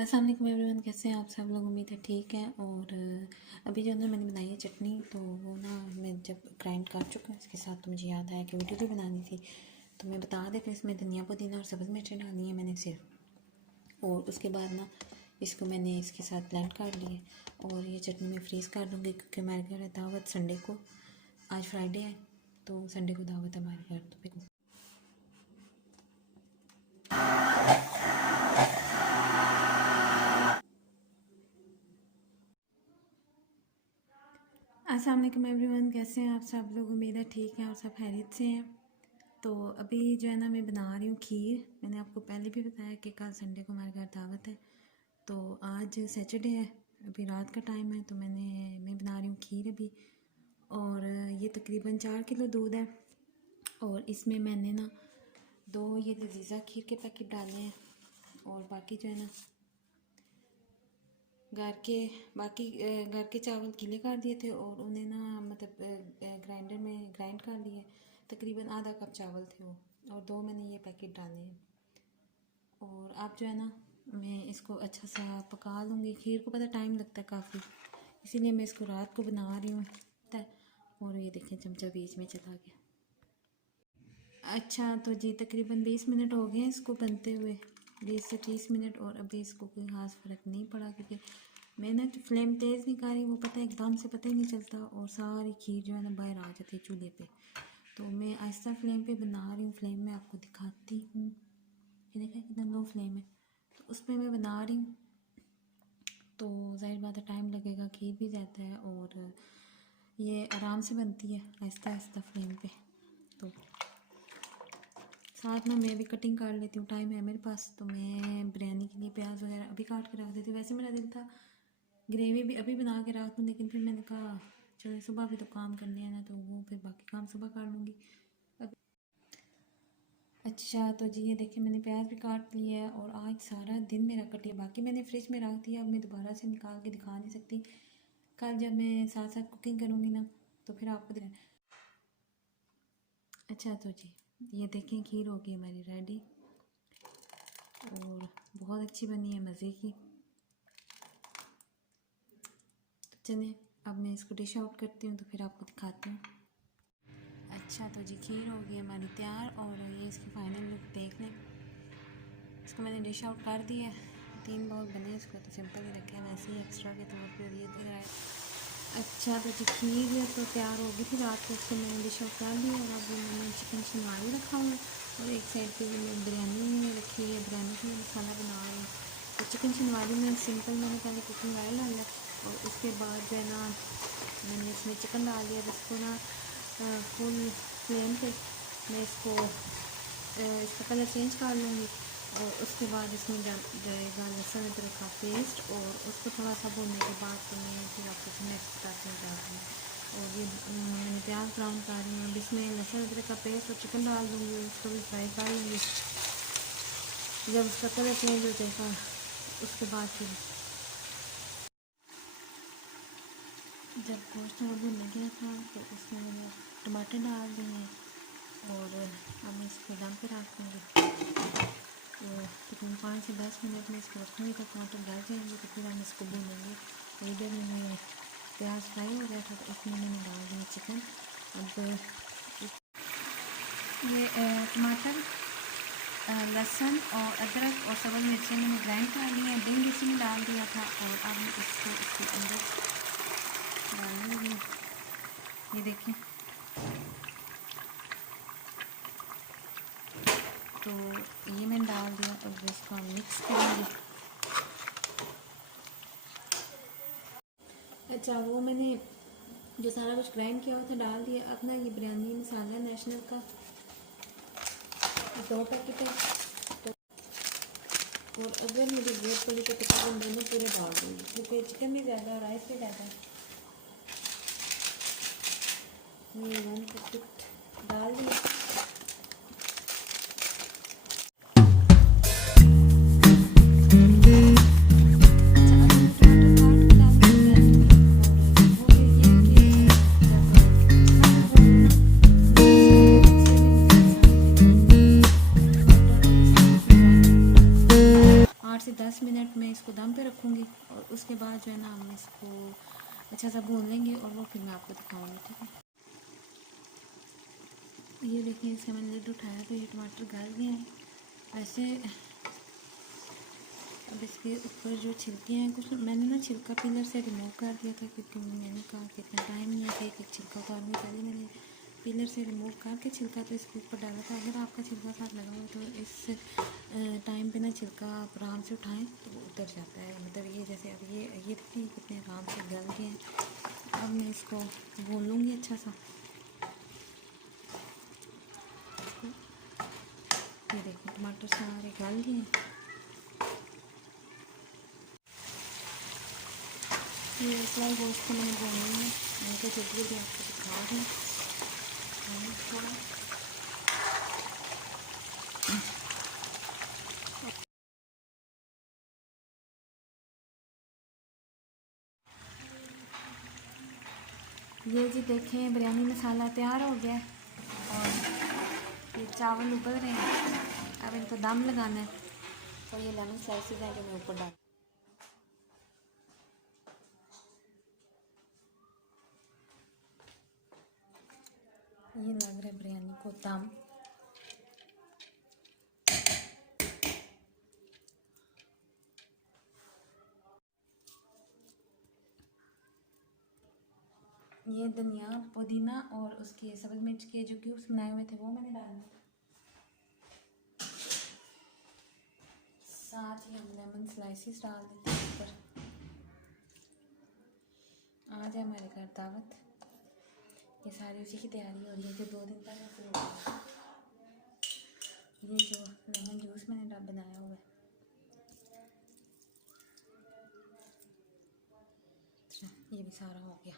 अस्सलाम वालेकुम एवरीवन, कैसे हैं आप सब लोग। उम्मीद है ठीक है। और अभी जो है ना मैंने बनाई है चटनी, तो वो ना मैं जब ग्राइंड कर चुका हूँ इसके साथ, तो मुझे याद आया कि वीडियो भी बनानी थी, तो मैं बता देती हूँ। इसमें धनिया पुदीना और सब्ज़ मिर्चें डालनी है मैंने सिर्फ, और उसके बाद ना इसको मैंने इसके साथ ब्लेंड कर लिए और ये चटनी मैं फ्रीज़ कर दूँगी, क्योंकि हमारे घर है दावत संडे को। आज फ्राइडे है तो संडे को दावत है हमारे घर। तो अस्सलाम वालेकुम एवरीवन, कैसे हैं आप सब लोग। उम्मीद है ठीक है और सब खैरियत से हैं। तो अभी जो है ना मैं बना रही हूँ खीर। मैंने आपको पहले भी बताया कि कल संडे को हमारे घर दावत है, तो आज सैटरडे है, अभी रात का टाइम है, तो मैं बना रही हूँ खीर अभी। और ये तकरीबन 4 किलो दूध है, और इसमें मैंने ना 2 ये लजीज़ा खीर के पैकेट डाले हैं, और बाकी जो है ना घर के चावल गीले कर दिए थे और उन्हें ना मतलब ग्राइंडर में ग्राइंड कर लिए। तकरीबन आधा कप चावल थे वो, और 2 मैंने ये पैकेट डाले हैं। और आप जो है ना मैं इसको अच्छा सा पका लूँगी। खीर को पता टाइम लगता है काफ़ी, इसीलिए मैं इसको रात को बना रही हूँ। और ये देखें चमचा बीच में चला गया। अच्छा तो जी तकरीबन 20 मिनट हो गए हैं इसको बनते हुए, 20 से 30 मिनट। और अभी इसको कोई खास फ़र्क नहीं पड़ा, क्योंकि मैंने तो फ्लेम तेज़ नहीं करी, वो पता है एकदम से पता ही नहीं चलता, और सारी खीर जो है ना बाहर आ जाती है चूल्हे पे। तो मैं आहिस्ता फ्लेम पे बना रही हूँ। फ्लेम में आपको दिखाती हूँ, ये देखा कितना लो फ्लेम है, तो उस पर मैं बना रही हूँ। तो ज़ाहिर बात है टाइम लगेगा, खीर भी जाता है, और ये आराम से बनती है आहिस्ता आहिस्ता फ्लेम पे। तो साथ में मैं भी कटिंग कर लेती हूँ, टाइम है मेरे पास, तो मैं बिरयानी के लिए प्याज वगैरह अभी काट के रख देती हूँ। वैसे मेरा दिल था ग्रेवी भी अभी बना के रख दूँ, लेकिन फिर मैंने कहा चलो सुबह भी तो काम करने हैं ना, तो वो फिर बाकी काम सुबह कर लूँगी। अच्छा तो जी ये देखिए मैंने प्याज भी काट लिया है, और आज सारा दिन मेरा कटिया, बाकी मैंने फ्रिज में रख दिया। अब मैं दोबारा से निकाल के दिखा नहीं सकती, कल जब मैं साथ साथ कुकिंग करूँगी ना तो फिर आपको दिखा। अच्छा तो जी ये देखें खीर हो गई हमारी रेडी, और बहुत अच्छी बनी है, मज़े की। तो चलिए अब मैं इसको डिश आउट करती हूँ, तो फिर आपको दिखाती हूँ। अच्छा तो जी खीर हो गई हमारी तैयार, और ये इसकी फाइनल लुक देख लें। इसको मैंने डिश आउट कर दिया है, 3 बाउल बने, इसको तो सिंपल ही रखे हैं वैसे ही एक्स्ट्रा के तौर पर ये दिख रहा है। अच्छा तो जी खीर तो तैयार होगी थी रात को, उसको मैंने डिश आउट कर दिया, और अब मैंने चिकन शिनवारी रखा हुआ है, और एक साइड पे मैं बिरयानी रखी है, बिरयानी का मसाला बना रही हूँ। तो चिकन शिनवारी में सिंपल मैंने पहले कुकिंग ऑयल डाला, और उसके बाद जो है ना मैंने इसमें चिकन डाल दिया। इसको ना फुल फ्लेम पे मैं इसका कलर चेंज कर लूँगी, और उसके बाद इसमें जाएगा लहसुन अदरक का पेस्ट, और उसको थोड़ा सा भूनने के बाद तो मैं फिर आपको नेक्स्ट स्टेप में डालूँगी। और ये मैंने प्याज ब्राउन कर रही हूँ, अब इसमें लहसुन अदरक का पेस्ट और चिकन डाल दूँगी, और उसको भी फ्राई कर लूँगी। जब उसका कलर चेंज हो जाएगा उसके बाद फिर जब गोश्त में भुन गया था तो उसमें मैंने टमाटर डाल दिए, और अब मैं इसको दम पे रख दूँगी। तो तकरीबन 5 से 10 मिनट में इसको रखूँगी, तो टमाटर गल जाएंगे, तो फिर हम इसको भूनेंगे। और इधर में प्याज फ्राई हो गया था, तो उसमें मैंने डाल दिया चिकन। अब ये टमाटर, लहसुन और अदरक और सब्ज़ मिर्चें मैंने ग्राइंड कर ली हैं, दही इसी में डाल दिया था, और अब इसको इसके अंदर डालने लगी। ये देखें, तो ये मैंने डाल दिया, अब इसको हम मिक्स करेंगे। अच्छा वो मैंने जो सारा कुछ ग्राइंड किया हुआ था डाल दिया। अब ना ये बिरयानी मसाला नेशनल का 2 पैकेट है, तो और अगर मुझे जरूरत पड़ी तो तकरीबन दोनों पूरे डाल दूँगी, क्योंकि चिकन भी ज़्यादा और राइस भी ज़्यादा है। ये 1 पैकेट डाल दिया। से 10 मिनट में इसको दम पे रखूँगी और उसके बाद जो है ना हम इसको अच्छा सा भून लेंगे और वो फिर मैं आपको दिखाऊँगी, ठीक है। ये देखिए इसका मैंने लिड उठाया तो ये टमाटर गल गए हैं। वैसे अब इसके ऊपर जो छिलके हैं, कुछ मैंने ना छिलका पिलर से रिमूव कर दिया था क्योंकि मैंने कहा कि इतना टाइम नहीं है कि एक छिलका उतारूँगी। पहले मैंने पिलर से रिमूव करके छिलका तो इसके ऊपर डाला था। अगर आपका छिलका साथ लगा हो तो इस टाइम पे ना छिलका आप आराम से उठाएं तो वो उतर जाता है। मतलब ये जैसे अब ये देखिए कितने आराम से गल गए हैं। अब मैं इसको भून लूँगी अच्छा सा। ये देखिए टमाटर सारे गल गए हैं। ये फ्राई गोश्त को मैंने भून लिया है। मैं तो जल्दी भी आपको दिखा रही हूँ थोड़ा। ये जी देखें बिरयानी मसाला तैयार हो गया है और ये चावल उबल रहे हैं। अब इनको दम लगाना है। तो ये लेमन स्लाइसेस हैं जो मैं ऊपर डाल, ये लग रहा है बिरयानी को दम। ये धनिया पुदीना और उसके सब्ज़ मिर्च के जो क्यूब्स बनाए हुए थे वो मैंने डाले। साथ ही हम लेमन स्लाइसेस डाल देते हैं ऊपर। आज है हमारे घर दावत। ये सारी उसी की तैयारी हो रही है जो 2 दिन पहले से हो गई। ये जो लेमन जूस मैंने बनाया हुआ है, ये भी सारा हो गया।